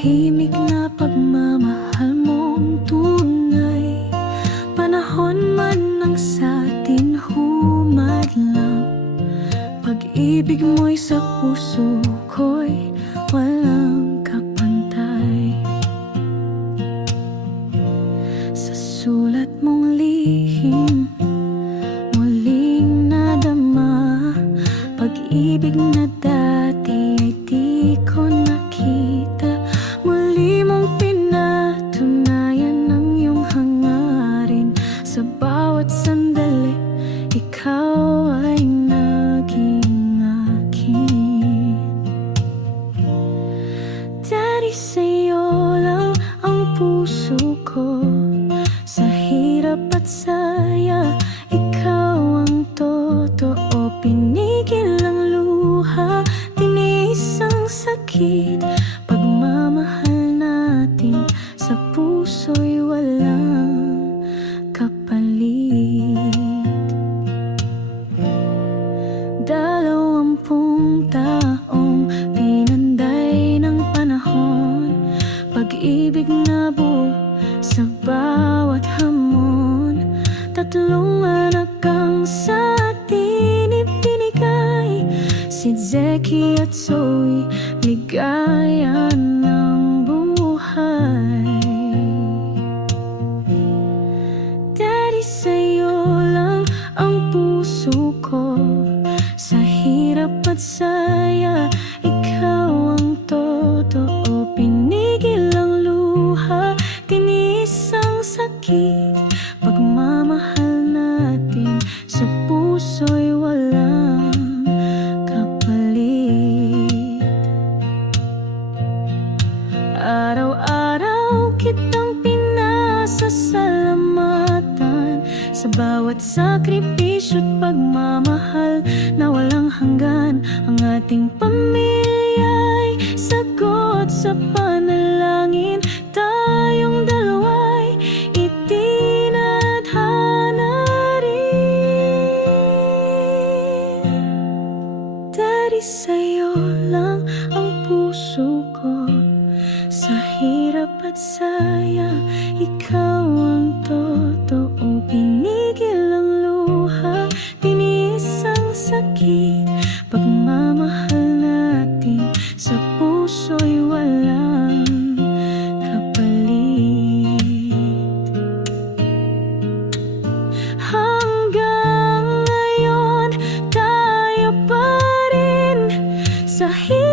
Tahimik na pagmamahal mong tunay. Panahon man ang sa'tin humadlang, pag-ibig mo'y sa puso ko'y walang kapantay. Sa sulat mong lihim, muling nadama, pag-ibig na dati ay di ko nakita. Muli mong pinatunayan ang iyong hangarin. Sa bawat sandali, ikaw ay naging akin. Daddy, sa'yo lang ang puso ko. Sa hirap at saya, ikaw ang totoo. Pinigil ang luha, tinis ang sakit. Pagmamahal natin sa puso'y walang kapalit. 20 taong pinanday ng panahon, pag-ibig na buo sa bawat hamon. 3 anak ang sa atin ibinigay, si Zeki at Zoe, ligaya ng buhay. Daddy, sa'yo lang ang puso ko. Sa hirap at saya, ikaw ang totoo. Pinigil ang luha, tinis ang sakit. Pagmamahal natin sa puso'y walang kapalit. Araw-araw kitang pinasasalamatan sa bawat sakripisyo't pagmamahal na walang hanggan. Ang ating pamilya'y sagot sa panalangin. Tayong dalawa'y itinadhana rin. Daddy, sa'yo lang ang puso ko. Sa hirap at saya, ikaw ang totoo. Pinigil ang luha, tinis ang sakit. Pagmamahal natin sa puso'y walang kapalit. Hanggang ngayon, tayo pa rin sa hirap